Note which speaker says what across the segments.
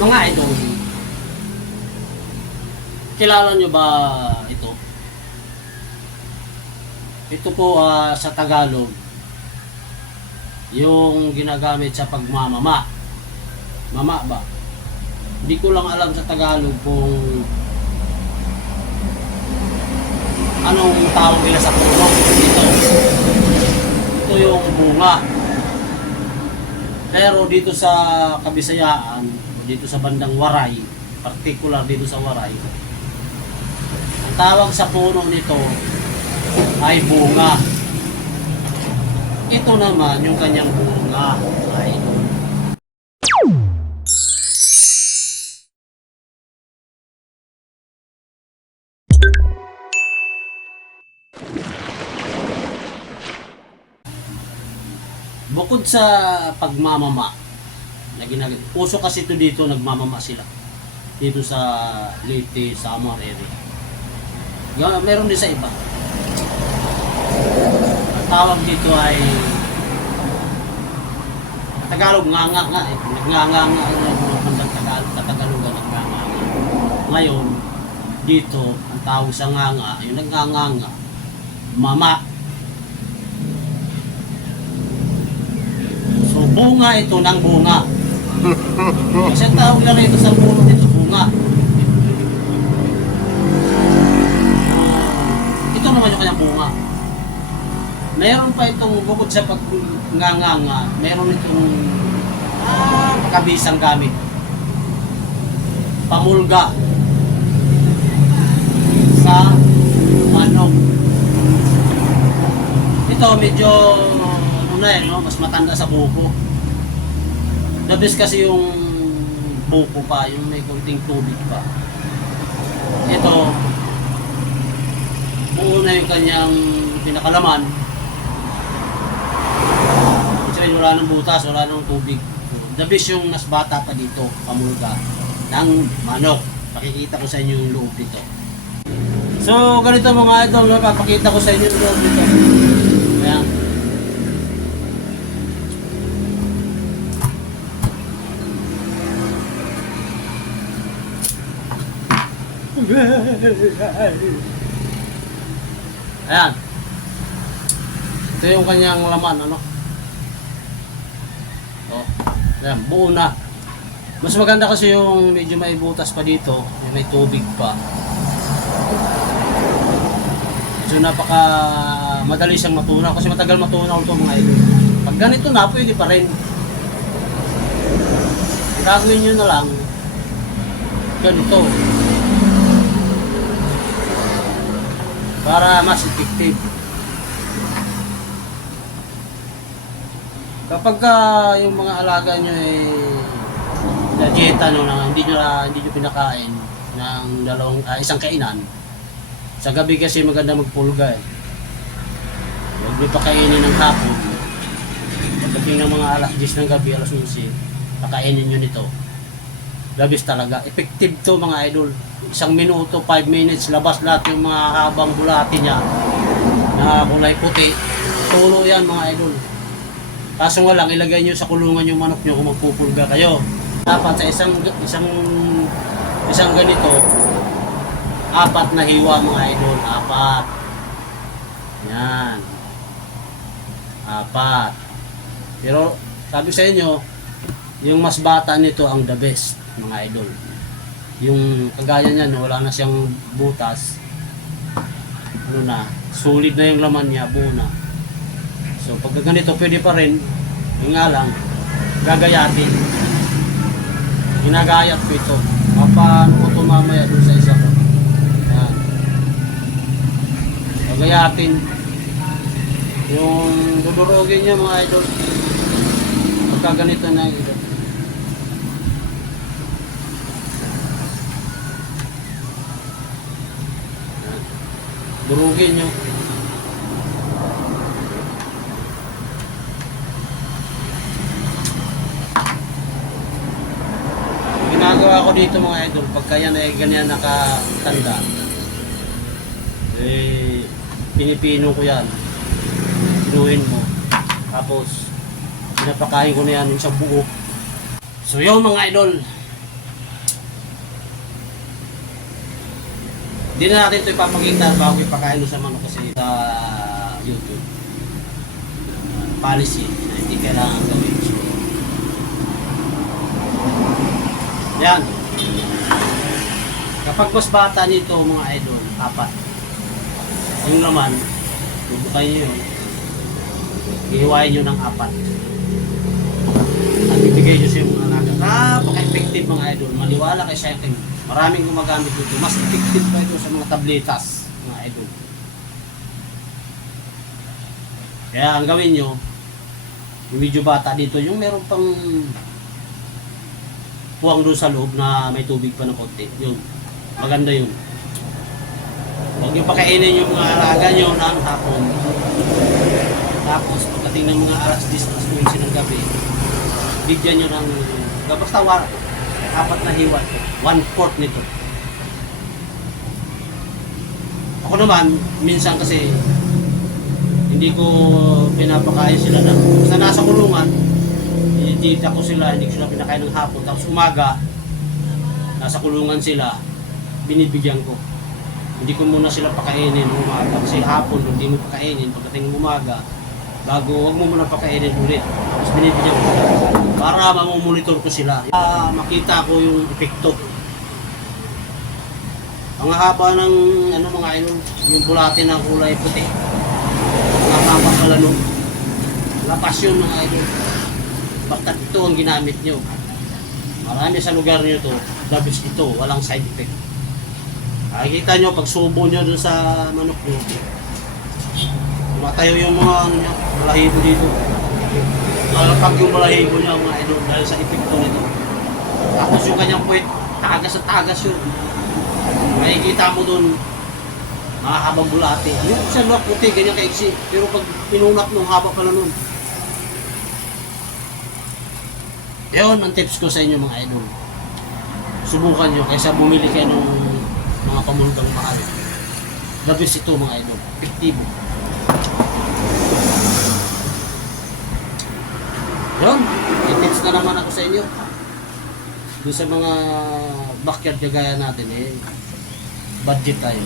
Speaker 1: Mga idol, kilala nyo ba ito? Ito po ah, sa Tagalog, yung ginagamit sa pagmamama. Mama ba? Hindi ko lang alam sa Tagalog kung anong tawag nila sa puno. Ito. Ito yung bunga. Pero dito sa Kabisayaan, dito sa bandang Waray, particular dito sa Waray, ang tawag sa puno nito ay bunga. Ito naman yung kanyang bunga ay Bukod sa pagmamama na ginag puso kasi ito dito nagmamama sila dito sa Leyte, Samar area. Nga, meron din sa iba. Ang tawag dito ay Tagalog nga nga nga eh. Nagnga nga nga ang Tagalog, Tatagalogan ng nga nga nga. Ngayon, dito, ang tawag sa nga nga, yung nagnga nga, mama. So, bunga ito ng bunga. Kasi ang tawag na ito sa puno nito, bunga. Ito naman yung kanyang bunga. Meron pa itong bukod sa pagnganganga, meron itong ah, makabisang gamit. Pamulga sa manok. Ito medyo ano eh, no? mas matanda sa buko. The kasi yung buko pa, yung may konting tubig pa. Ito, buo na yung kanyang pinakalaman. Kasi wala nang butas, wala nang tubig. The best yung mas bata pa dito, pamulga, ng manok. Pakikita ko sa inyo yung loob nito. So, ganito mga idol, papakita ko sa inyo yung loob nito. Ayan. Ayan. Ito yung kanyang laman, ano? Oh, ayan, buo na. Mas maganda kasi yung medyo may butas pa dito, yung may tubig pa. So napaka madali siyang matunaw kasi matagal matunaw ito mga idol. Pag ganito na, pwede pa rin. Gagawin nyo na lang, ganito. Para mas effective. Kapag ka yung mga alaga nyo ay na dieta no, na hindi nyo, na, hindi nyo pinakain ng dalawang, ah, isang kainan, sa gabi kasi maganda magpulga eh. Huwag nyo pakainin ng hapon. Pagdating ng mga alas 10 ng gabi, alas 11, pakainin nyo nito. Labis talaga. Effective to mga idol. Isang minuto, 5 minutes, labas lahat yung mga habang bulati niya na kulay puti. Tulo yan mga idol. Kaso nga lang, ilagay nyo sa kulungan yung manok nyo kung magpupulga kayo. Dapat sa isang isang isang ganito, apat na hiwa mga idol. Apat. Yan. Apat. Pero sabi sa inyo, yung mas bata nito ang the best mga idol. Yung kagaya niyan, wala na siyang butas. Ano na, solid na yung laman niya, buo na. So pag ganito pwede pa rin, yung nga lang, gagayatin. Ginagayat ko ito. Paano ko ito mamaya dun sa isa ko. Yan. Gagayatin. Yung dudurugin niya mga idol. Pagka ganito na ito. Yan. Durugin niyo. ginagawa ko dito mga idol, pagka yan ay ganyan nakatanda, eh, pinipino ko yan. Pinuhin mo. Tapos, pinapakain ko na yan yung sa buo. So yun mga idol, Hindi na natin ito ipapakita bago ipakain sa manok kasi sa YouTube. Uh, policy na hindi kailangan gawin. So, yan. Kapag mas bata nito mga idol, apat. Yung laman, bubukay nyo yun. Ihiwain nyo ng apat. At ibigay nyo sa mga alaga. Napaka-effective mga idol. Maniwala kay sa akin. Maraming gumagamit dito. Mas effective pa ito sa mga tabletas mga idol. Kaya ang gawin nyo, yung medyo bata dito, yung meron pang puwang doon sa loob na may tubig pa ng konti. Yun. Maganda yun. Huwag nyo pakainin yung mga alaga nyo ng hapon. Tapos pagdating ng mga alas 10, alas 11 ng gabi, bigyan nyo ng, basta apat na hiwa. One fourth nito. Ako naman, minsan kasi, hindi ko pinapakain sila ng, basta nasa kulungan, tinitita ko sila, hindi ko sila pinakain ng hapon. Tapos umaga, nasa kulungan sila, binibigyan ko. Hindi ko muna sila pakainin umaga. Kasi hapon, hindi mo pakainin. Pagdating ng umaga, bago, huwag mo muna pakainin ulit. Tapos binibigyan ko sila. Para mamumonitor ko sila. Ah, makita ko yung epekto. Ang haba ng ano mga idol, yung bulate ng kulay puti. Ang haba pala nung lapas yun mga idol. Basta ito ang ginamit nyo. Marami sa lugar nyo to, dabis ito, walang side effect. Nakikita nyo, pag subo nyo dun sa manok nyo, matayo yung mga ano nyo, balahibo dito. Lalapag yung balahibo nyo mga idol dahil sa epekto nito. Tapos yung kanyang puwet, tagas at tagas yun. Makikita mo dun, mahahabang bulate. Yung sa luwak puti, ganyan kaiksi. Pero pag pinunat mo, haba pala nun. Yun ang tips ko sa inyo mga idol. Subukan nyo kaysa bumili kayo ng mga pamulgang mahal. Best ito mga idol. Epektibo. Yun. May tips na naman ako sa inyo. Doon sa mga backyard kagaya natin eh. Budget tayo.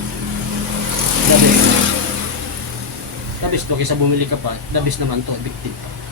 Speaker 1: The best to kaysa bumili ka pa. Best naman to. Effective pa.